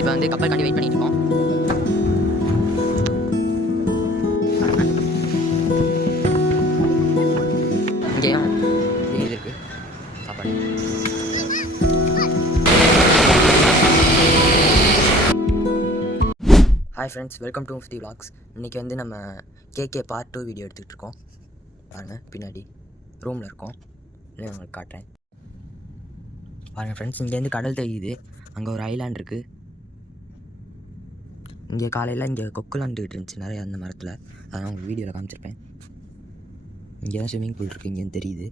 இப்போ வந்து கப்பலுக்காண்டி வெயிட் பண்ணிட்டு இருக்கோம். இங்கேயும் இது இருக்குது சாப்பாடு. Hi friends, welcome to Mufti vlogs. இன்றைக்கி வந்து நம்ம கேகே பார்ட் 2 வீடியோ எடுத்துகிட்டு இருக்கோம். பாருங்கள், பின்னாடி ரூமில் இருக்கோம். இல்லை உங்களுக்கு காட்டுறேன் பாருங்கள் ஃப்ரெண்ட்ஸ். இங்கேருந்து கடல் தெரியுது. அங்கே ஒரு ஐலாண்ட் இருக்குது. இங்கே காலையில் இங்கே கொக்குலாண்டுக்கிட்டு இருந்துச்சு நிறைய அந்த மரத்தில். அதனால் உங்களுக்கு வீடியோவில் காமிச்சிருப்பேன். இங்கே தான் ஸ்விம்மிங் பூல் இருக்குது, இங்கேருந்து தெரியுது.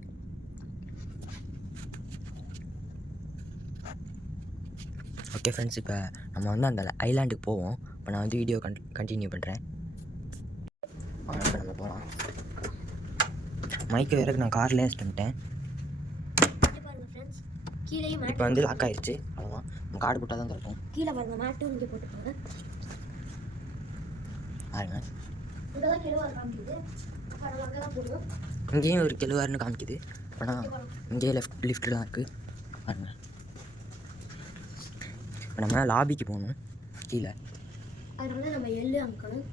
ஓகே ஃப்ரெண்ட்ஸ், இப்போ நம்ம வந்து அந்த ஐலாண்டுக்கு போவோம். இப்போ நான் வந்து வீடியோ கண்டினியூ பண்ணுறேன். இப்போ நம்ம போகலாம். மைக்கு வேறு நான் கார்லேயே வச்சுட்டேன். இப்போ வந்து லாக் ஆயிடுச்சு. அவ்வளோதான், நம்ம கார்டு போட்டால் தான் கிடைக்கும். கீழே பாருங்க, மேட்டும் இங்கே போட்டுக்கோங்க. பாருங்க, போடுவோம். இங்கேயும் ஒரு கெழுவாருன்னு காமிக்குது. ஆனால் இங்கேயே லிஃப்ட்டு தான் இருக்குது. பாருங்கள், இப்போ நம்ம லாபிக்கு போகணும் கீழே. அதனால நம்ம எள்ளு அமுக்கணும்.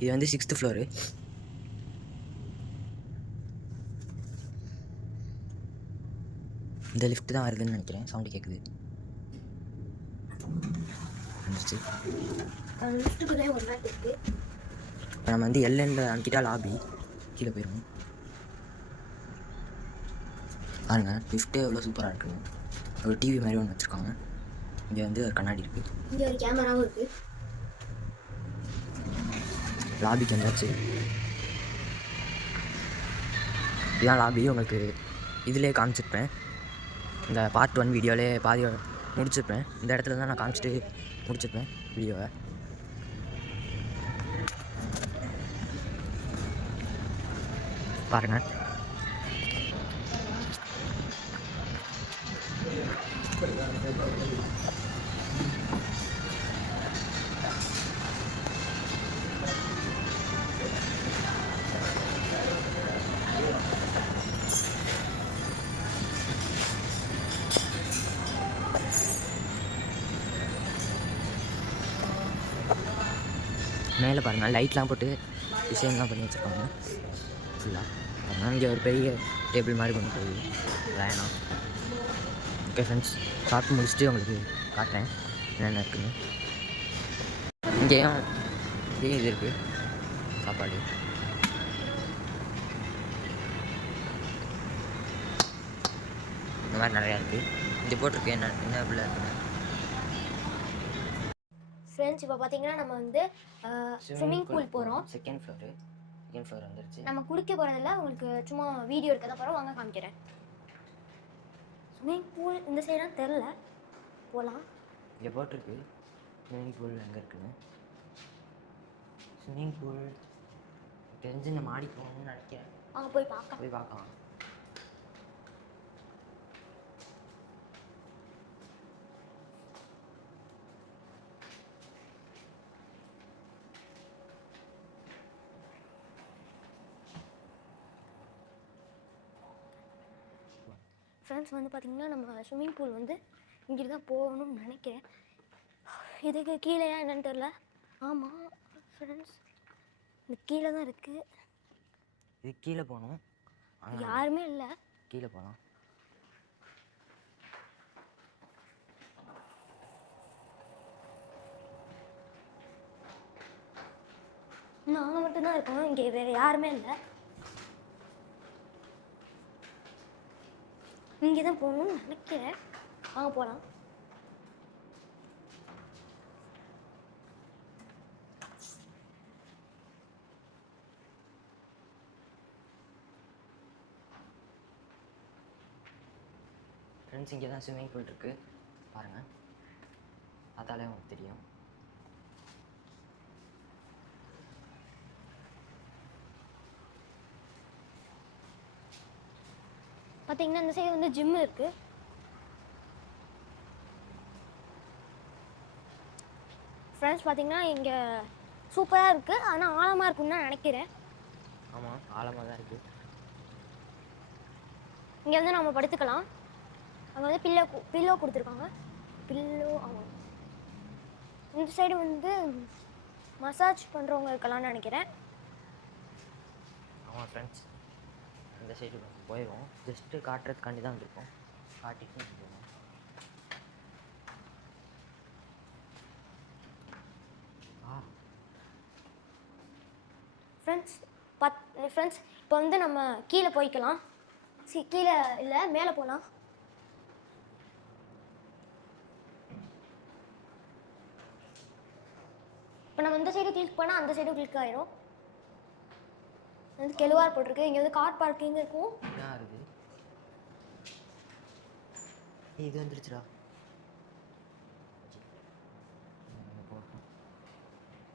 இது வந்து 6th ஃப்ளோரு. இந்த லிஃப்ட் தான் வருதுன்னு நினைக்கிறேன். சவுண்டு கேட்குது. இப்போ நம்ம வந்து எல்என்ல அனுப்பிட்டா லாபி கீழே போயிடும். பாருங்க, லிஃப்ட்டே எவ்வளோ சூப்பராக இருக்குது. ஒரு டிவி மாதிரி ஒன்று வச்சுருக்காங்க. இங்கே வந்து ஒரு கண்ணாடி இருக்குது. இங்கே ஒரு கேமராவும் இருக்குது. லாபிக்கு வந்தாச்சு. இதுதான் லாபி. உங்களுக்கு இதிலே காமிச்சிருப்பேன். இந்த பார்ட் 1 வீடியோவிலே பாதி முடிச்சிருப்பேன். இந்த இடத்துல தான் நான் காமிச்சிட்டு முடிச்சிருப்பேன் வீடியோவை. பாருங்கள், மேலே பாருங்கள், லைட்லாம் போட்டு டிசைன்லாம் பண்ணி வச்சுருக்காங்க ஃபுல்லாக. அதனால் இங்கே ஒரு பெரிய டேபிள் மாதிரி கொண்டு போய் வேணாம். ஓகே ஃப்ரெண்ட்ஸ், சாப்பிட்டு முடிச்சுட்டு உங்களுக்கு காட்டுறேன் என்னென்ன இருக்குன்னு. இங்கேயும் இது இருக்குது சாப்பாடு. இந்த மாதிரி நிறையா இருக்குது. இங்கே போட்டிருக்கு என்ன பிள்ளை இருக்குன்னு. ஃப்ரெண்ட்ஸ், இப்போ பார்த்தீங்கன்னா நம்ம வந்து ஸ்விம்மிங் பூல் போகிறோம். செகண்ட் ஃப்ளோர் வந்துருச்சு. நம்ம குளிக்க போகிறதில்ல, உங்களுக்கு சும்மா வீடியோ எடுக்க தான் போகிறோம். வாங்க காமிக்கிறேன். ஸ்விம்மிங் பூல் இந்த சைடாக தெரில, போகலாம். இங்கே போட்டிருக்கு ஸ்விம்மிங் பூல் எங்கே இருக்குன்னு. ஸ்விம்மிங் பூல் தெரிஞ்சு நம்ம ஆடி போகணும்னு நினைக்கிறேன். அங்கே போய் பார்க்கலாம். ஃப்ரெண்ட்ஸ், வந்து பார்த்திங்கன்னா நம்ம ஸ்விம்மிங் பூல் வந்து இங்கே தான் போகணும்னு நினைக்கிறேன். இதுக்கு கீழே என்னன்னு தெரில. ஆமாம் ஃப்ரெண்ட்ஸ், இந்த கீழே தான் இருக்குது. இது கீழே போகணும். யாருமே இல்லை. கீழே போகலாம். நாங்கள் மட்டும்தான் இருக்கோம், இங்கே வேறு யாருமே இல்லை. இங்கே தான் போகணும்னு நினைக்கிறேன். வாங்க போகலாம். ஃப்ரெண்ட்ஸ், இங்கே தான் ஸ்விம்மிங் பூல் இருக்குது. பாருங்கள், அதாலே உங்களுக்கு தெரியும். பார்த்தீங்கன்னா இந்த சைடு வந்து ஜிம் இருக்குது. ஃப்ரெண்ட்ஸ், பார்த்தீங்கன்னா இங்கே சூப்பராக இருக்குது. ஆனால் ஆழமாக இருக்குன்னு தான் நினைக்கிறேன். ஆமாம், ஆழமாக தான் இருக்குது. இங்கே வந்து நம்ம படுத்துக்கலாம். அங்கே வந்து பில்லோ கொடுத்துருக்காங்க. பில்லோ ஆமாம். இந்த சைடு வந்து மசாஜ் பண்ணுறவங்க இருக்கலாம்னு நினைக்கிறேன். ஆமாம் ஃப்ரெண்ட்ஸ், இந்த சைடு போயிடுவோம். ஜஸ்ட்டு காட்டுறதுக்காண்டி தான் வந்திருக்கோம். காட்டிட்டு போவோம். ஃப்ரெண்ட்ஸ் இப்போ வந்து நம்ம கீழே போய்க்கலாம். கீழே இல்லை, மேலே போகலாம். இப்போ நம்ம இந்த சைடு கிளிக் பண்ணால் அந்த சைடும் கிளிக் ஆயிரும். வந்து கெழுவார் போட்டிருக்கு. இங்கே வந்து கார் பார்க்கிங் இருக்கும். இருக்குது இது வந்துருச்சுடா.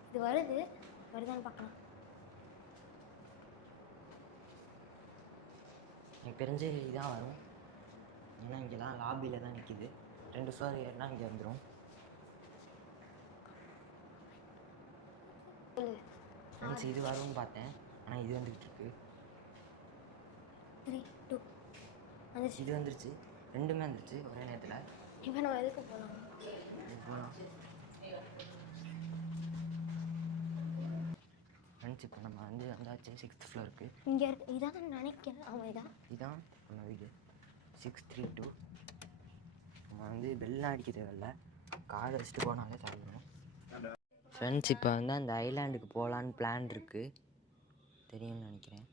இது வருதான்னு பார்க்கலாம். எனக்கு தெரிஞ்ச இதான் வரும். ஏன்னா இங்கெல்லாம் லாபியில் தான் நிற்கிது. 2 ஃப்ளோர் ஏறினா இங்கே வந்துடும். ஃப்ரெண்ட்ஸ், இது வரும்னு பார்த்தேன், ஆனால் இது வந்துக்கிட்டு இருக்கு. 3 2 வந்துருச்சு. இது வந்துருச்சு. 2மே வந்துருச்சு ஒரே நேரத்தில். இப்போ நம்ம எதுக்கு போகலாம்? ஃப்ரெண்ட்ஸ், இப்போ நம்ம வந்து வந்தாச்சு 6th ஃப்ளோருக்கு. இங்கே இதான் நினைக்கிறேன். ஆமாம், இதான் நம்ம வீடு 632. நம்ம வந்து பெல்லாம் அடிக்க தேவையில்ல, கார் வச்சுட்டு போனாலே தரணும். ஃப்ரெண்ட்ஸ், இப்போ வந்து அந்த ஐலாண்டுக்கு போகலான்னு பிளான் இருக்குது. தெரியும்னு நினைக்கிறேன்.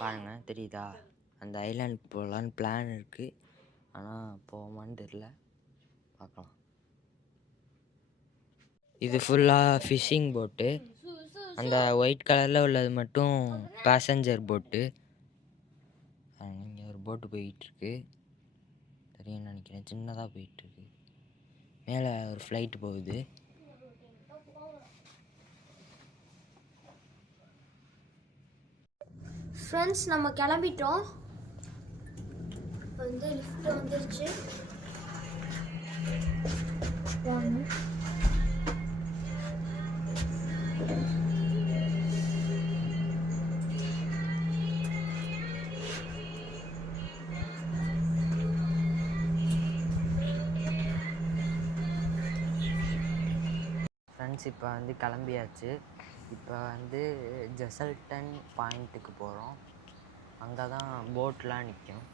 பாருங்கள், தெரியுதா? அந்த ஐலாண்டுக்கு போகலான்னு பிளான் இருக்குது. ஆனால் போவோமான்னு தெரில, பார்க்கலாம். இது ஃபுல்லாக ஃபிஷ்ஷிங் போட்டு, அந்த ஒயிட் கலரில் உள்ளது மட்டும் பேசஞ்சர் போட்டு. இங்கே ஒரு போட்டு போயிட்டுருக்கு, தெரியும்னு நினைக்கிறேன். சின்னதாக போயிட்டுருக்கு. மேலே ஒரு ஃப்ளைட்டு போகுது. ஃப்ரெண்ட்ஸ், நம்ம கிளம்பிட்டோம். வந்து லிஃப்ட் வந்துருச்சு. வாங்க. ஃப்ரெண்ட்ஸ், இப்போ வந்து கிளம்பியாச்சு. இப்போ வந்து ஜெசல்டன் பாயிண்ட்டுக்கு போகிறோம். அங்கே தான் போட்லாம் நிற்கும்.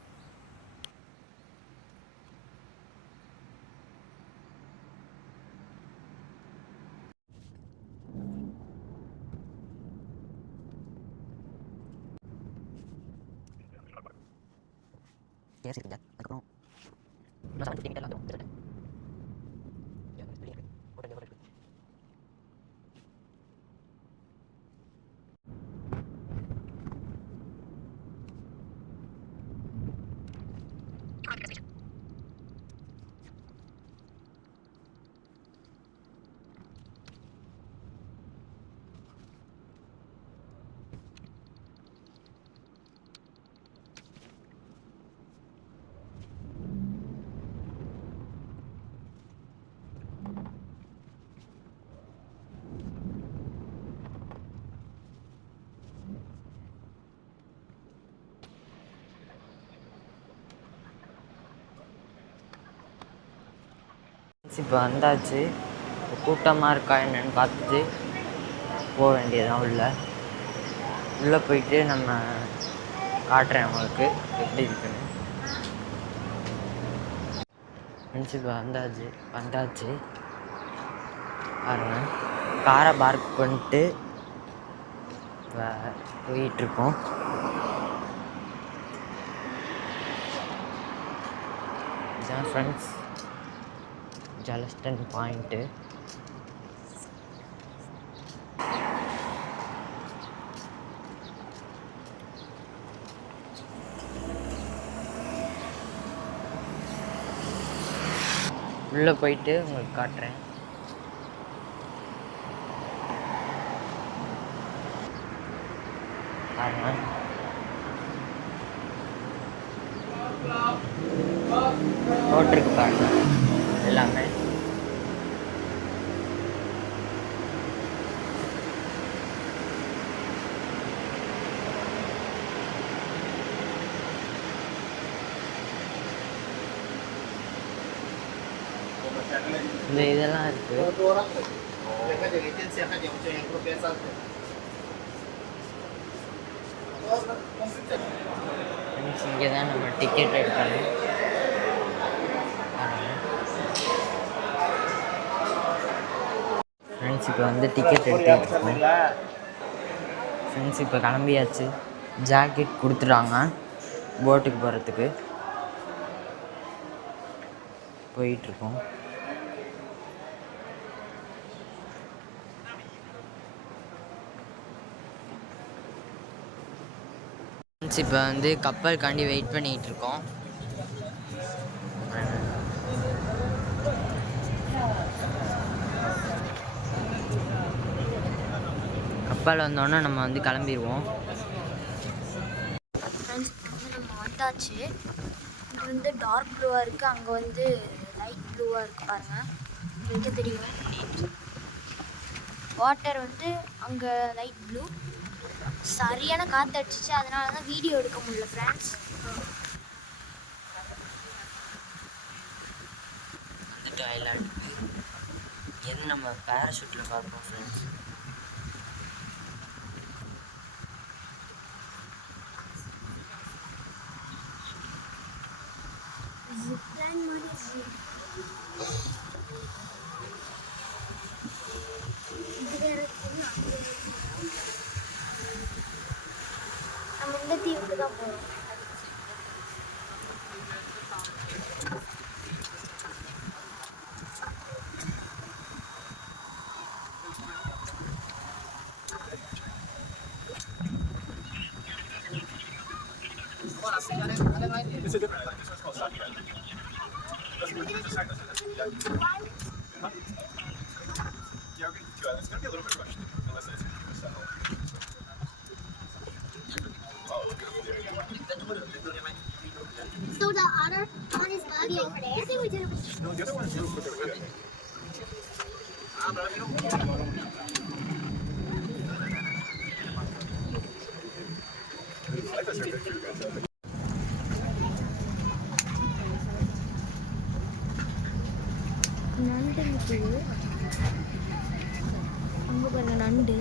அதுக்கப்புறம் இப்போ வந்தாச்சு. இப்போ கூட்டமாக இருக்கா என்னன்னு பார்த்துட்டு போக வேண்டியதான். உள்ளே போயிட்டு நம்ம காட்டுறேன் உங்களுக்கு எப்படி இருக்குன்னு. ஃப்ரெண்ட்ஸ், இப்போ வந்தாச்சு பாருங்க. காரை பார்க் பண்ணிட்டு போயிட்டுருக்கோம். இதுதான் ஃப்ரெண்ட்ஸ் ஜெசல்டன் பாயிண்ட்டு. உள்ளே போயிட்டு உங்களுக்கு காட்டுறேன். பாருங்க, போட்டிருக்கு பாருங்க எல்லாமே. இந்த இதெல்லாம் இருக்குது. இங்கே தான் நம்ம டிக்கெட் எடுக்கணும். ஃப்ரெண்ட்ஸ் இப்போ வந்து டிக்கெட் எடுத்துருக்கோம். ஃப்ரெண்ட்ஸ் இப்போ கிளம்பியாச்சு. ஜாக்கெட் கொடுத்துட்டாங்க போட்டுக்கு போகிறதுக்கு. போயிட்டுருக்கோம். ஃப்ரெண்ட்ஸ் இப்போ வந்து கப்பலுக்காண்டி வெயிட் பண்ணிகிட்டு இருக்கோம். கப்பல் வந்தோடனே நம்ம வந்து கிளம்பிடுவோம். ஃப்ரெண்ட்ஸ் வந்து நம்ம வந்தாச்சு. இங்கே வந்து டார்க் ப்ளூவாக இருக்குது, அங்கே வந்து லைட் ப்ளூவாக இருக்குது பாருங்கள், உங்களுக்கு தெரியும். வாட்டர் வந்து அங்கே லைட் ப்ளூ. சரியான காற்று அடிச்சிச்சு, அதனால தான் வீடியோ எடுக்க முடியல ஃப்ரெண்ட்ஸ். வந்துட்டு ஐலாண்டுக்கு எது நம்ம பேராஷூட்டில் பார்ப்போம் ஃப்ரெண்ட்ஸ். நம்ம இந்த தீவுக்கு தான் போகிறோம். So the other one is buggy over there. I think we did it with... No, the other one is over there. நண்டு இருக்குது அங்கே பாருங்க, நண்டு.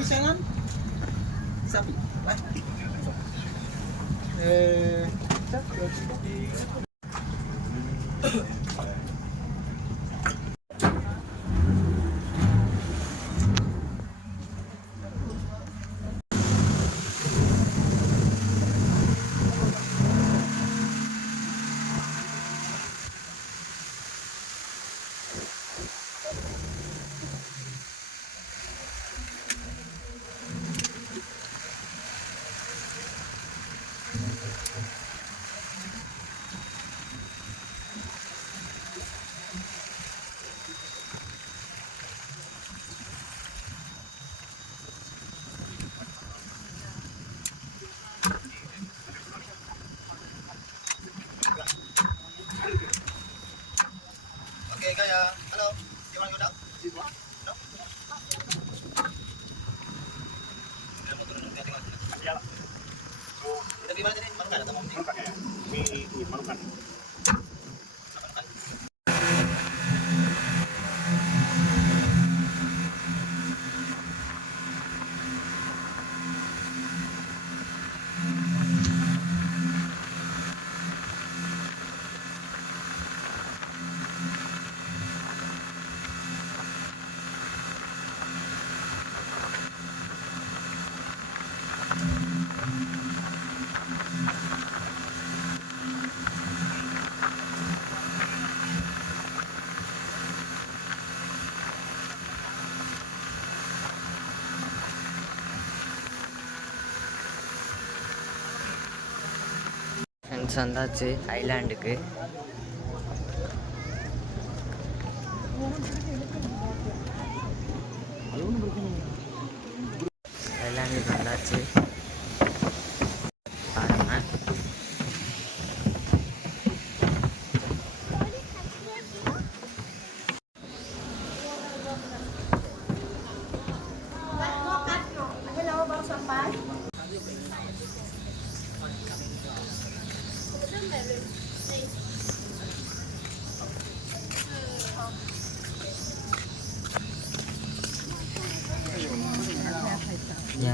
Usangan sapi. Okay, Gaya. Hello. You want to go down? No? Udah gimana tadi? Manukan atau mau? Manukan ya. Ini manukan. Friends வந்தாச்சு ஐலாண்டுக்கு. ஐலாண்டுக்கு வந்தாச்சு பாருங்க.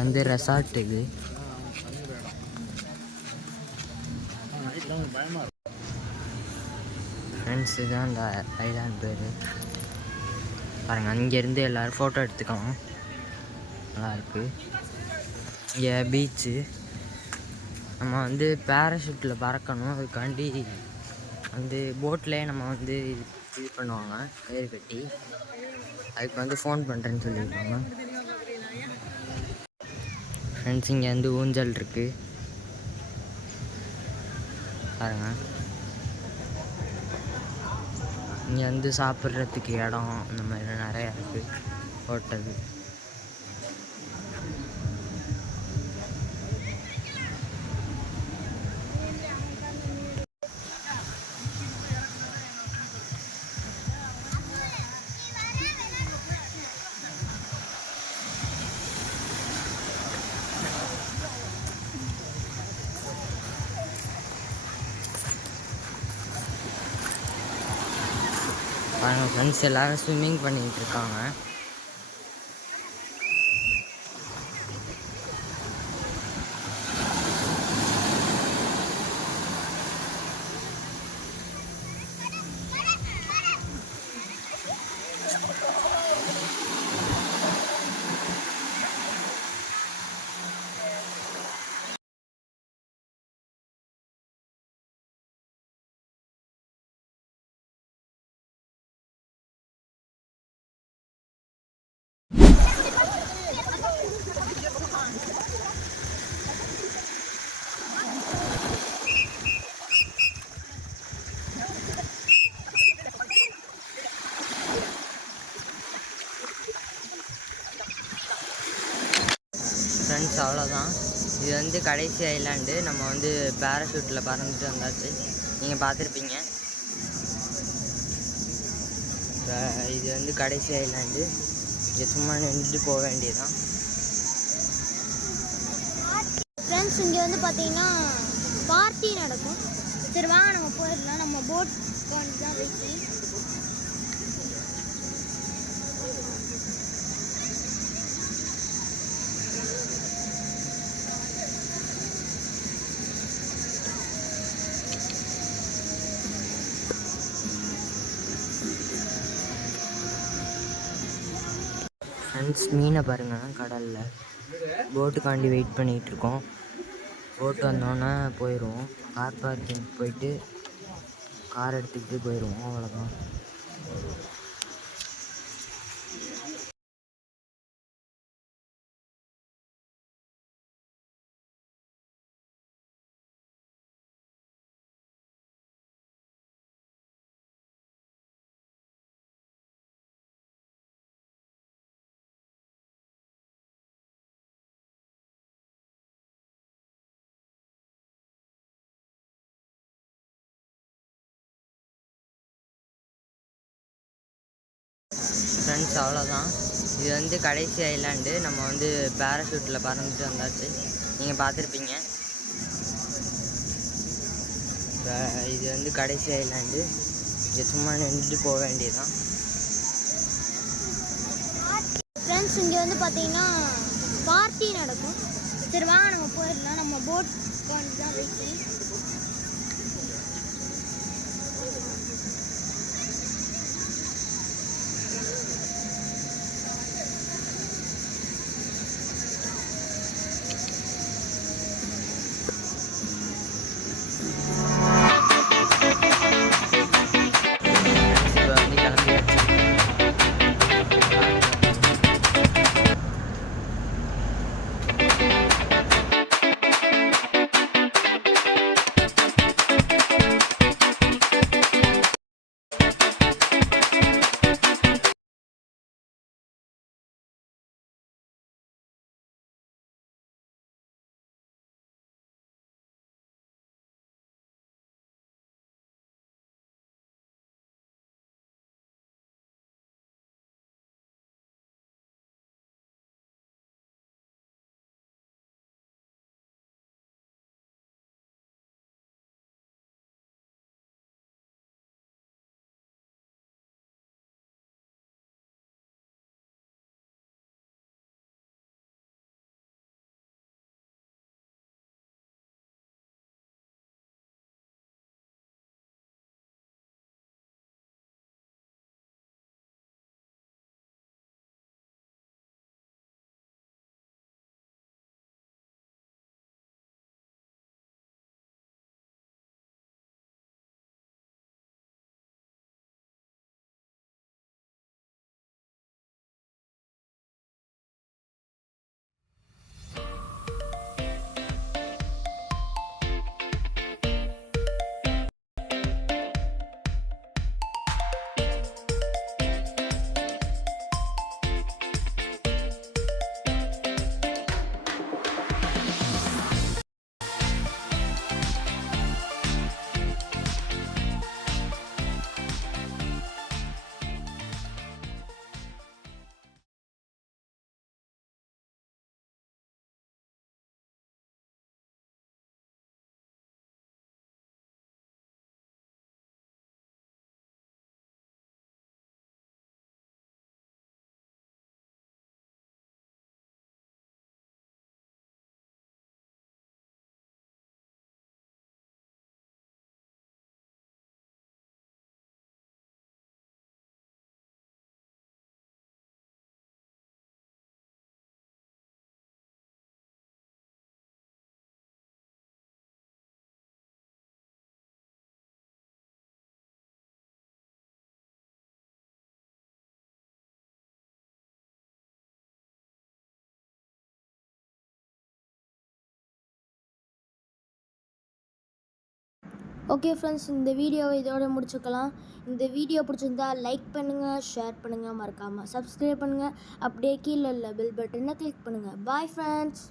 வந்து resort இது. ஃப்ரெண்ட்ஸ் இதுதான் இந்த ஐலாண்ட் பேர். பாருங்கள், அங்கேருந்து எல்லோரும் ஃபோட்டோ எடுத்துக்கலாம். நல்லாயிருக்கு. இங்கே பீச்சு. நம்ம வந்து பேராஷூட்டில் பறக்கணும். அதுக்காண்டி வந்து போட்லேயே நம்ம வந்து இது பண்ணுவாங்க, கயிறு கட்டி. அதுக்கு வந்து ஃபோன் பண்ணுறேன்னு சொல்லியிருக்காங்க. ஃப்ரெண்ட்ஸ் இங்கே வந்து ஊஞ்சல் இருக்குது பாருங்கள். இங்கே வந்து சாப்பிட்றதுக்கு இடம் அந்த மாதிரி நிறையா இருக்குது. ஹோட்டல் பாருங்கள். ஃப்ரெண்ட்ஸ் எல்லோரும் ஸ்விம்மிங் பண்ணிகிட்டு இருக்காங்க. ஃப்ரெண்ட்ஸ் அவ்வளோதான். இது வந்து கடைசி ஐலாண்டு. நம்ம வந்து பேராஷூட்டில் பறந்துட்டு வந்தாச்சு. நீங்கள் பார்த்துருப்பீங்க. இது வந்து கடைசி ஐலாண்டு. இங்கே சும்மா நின்றுட்டு போக வேண்டியதுதான். ஃப்ரெண்ட்ஸ் இங்கே வந்து பார்த்தீங்கன்னா பார்ட்டி நடக்கும். சரி வாங்க நம்ம போயிடலாம். நம்ம போட் வந்து தான் வெயிட். ஃப்ரெண்ட்ஸ் மீனை பாருங்கள், கடலில் போட்டுக்காண்டி வெயிட் பண்ணிகிட்ருக்கோம். போட்டு வந்தோன்னே போயிடுவோம். கார் பார்க்கிங் போயிட்டு கார் எடுத்துக்கிட்டு போயிடுவோம். அவ்வளோதான். ஃப்ரெண்ட்ஸ் அவ்வளோதான். இது வந்து கடைசி ஐலாண்டு. நம்ம வந்து பேராஷூட்டில் பறந்துட்டு வந்தாச்சு. நீங்கள் பார்த்துருப்பீங்க. இது வந்து கடைசி ஐலாண்டு. இங்கே சும்மா நின்றுட்டு போக வேண்டியதுதான். ஃப்ரெண்ட்ஸ் இங்கே வந்து பார்த்தீங்கன்னா பார்ட்டி நடக்கும். சரி வாங்க நம்ம போயிடலாம். நம்ம போட் வந்து தான் வெயிட். ஓகே ஃப்ரெண்ட்ஸ், இந்த வீடியோவை இதோட முடிச்சுக்கலாம். இந்த வீடியோ பிடிச்சிருந்தா லைக் பண்ணுங்கள், ஷேர் பண்ணுங்கள், மறக்காமல் சப்ஸ்கிரைப் பண்ணுங்கள். அப்படியே கீழே உள்ள பெல் பட்டனை கிளிக் பண்ணுங்கள். Bye friends.